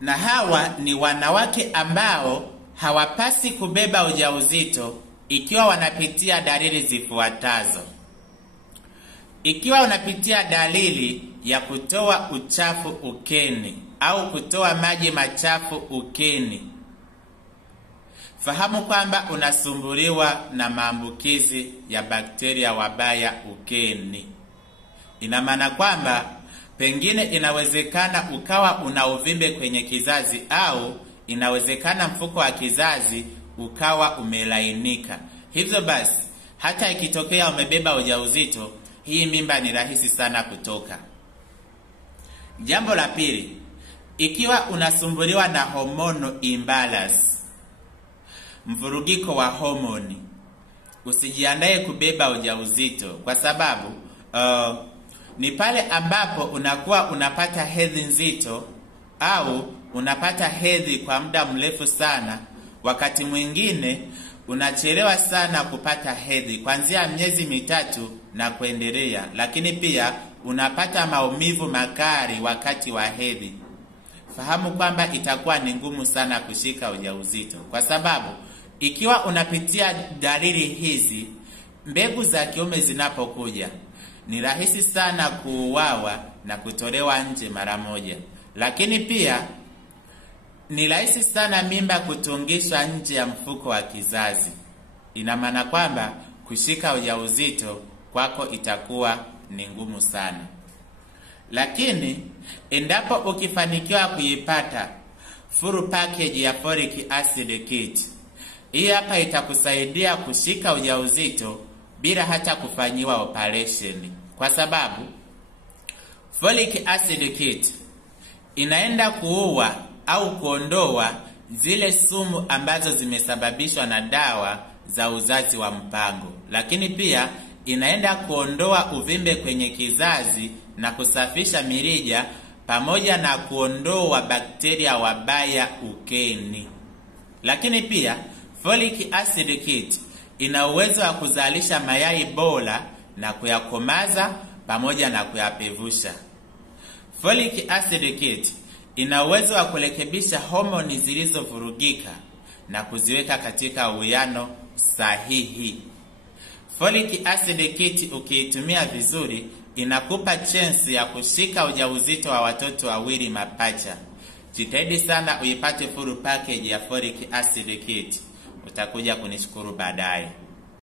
na hawa ni wanawake ambao hawapasi kubeba ujauzito ikiwa wanapitia dalili zifuatazo. Ikiwa unapitia dalili ya kutoa uchafu ukeni au kutoa maji machafu ukeni, fahamu kwamba unasumbuliwa na maambukizi ya bakteria wabaya ukeni. Ina maana kwamba pengine inawezekana ukawa una uvimbe kwenye kizazi, au inawezekana mfuko wa kizazi ukawa umelainika. Hivyo basi, hata ikitokea umebeba ujauzito, hii mimba ni rahisi sana kutoka. Jambo la pili, ikiwa unasumbuliwa na hormonal imbalance, mvurugiko wa homoni, usijiandae kubeba ujauzito, kwa sababu ni pale ambapo unakuwa unapata hedhi nzito au unapata hedhi kwa muda mrefu sana. Wakati mwingine unachelewa sana kupata hedhi, kuanzia miezi 3 na kuendelea, lakini pia unapata maumivu makali wakati wa hedhi. Fahamu kwamba itakuwa ni ngumu sana kushika ujauzito, kwa sababu ikiwa unapitia dalili hizi, mbegu za kiume zinapokuja ni rahisi sana kuuawa na kutolewa nje mara moja. Lakini pia ni rahisi sana mimba kutungishwa nje ya mfuko wa kizazi. Ina maana kwamba kushika ujauzito kwako itakuwa ni ngumu sana. Lakini endapo ukifanikiwa kuipata full package ya folic acid kit, hii hapa itakusaidia kushika ujauzito bila hata kufanyiwa operation, kwa sababu folic acid kit inaenda kuua au kuondoa zile sumu ambazo zimesababishwa na dawa za uzazi wa mpango. Lakini pia inaenda kuondoa uvimbe kwenye kizazi na kusafisha mirija, pamoja na kuondoa bakteria wabaya ukeni. Lakini pia folic acid kit ina uwezo wa kuzalisha mayai bora na kuyakomaza pamoja na kuyapevusha. Folic acid kit ina uwezo wa kurekebisha homoni zilizovurugika na kuziweka katika uwiano sahihi. Folic acid kit ukiitumia vizuri, inakupa chance ya kushika ujauzito wa watoto wawili mapacha. Jitahidi sana uipate full package ya folic acid kit. Utakuja kunishukuru baadaye.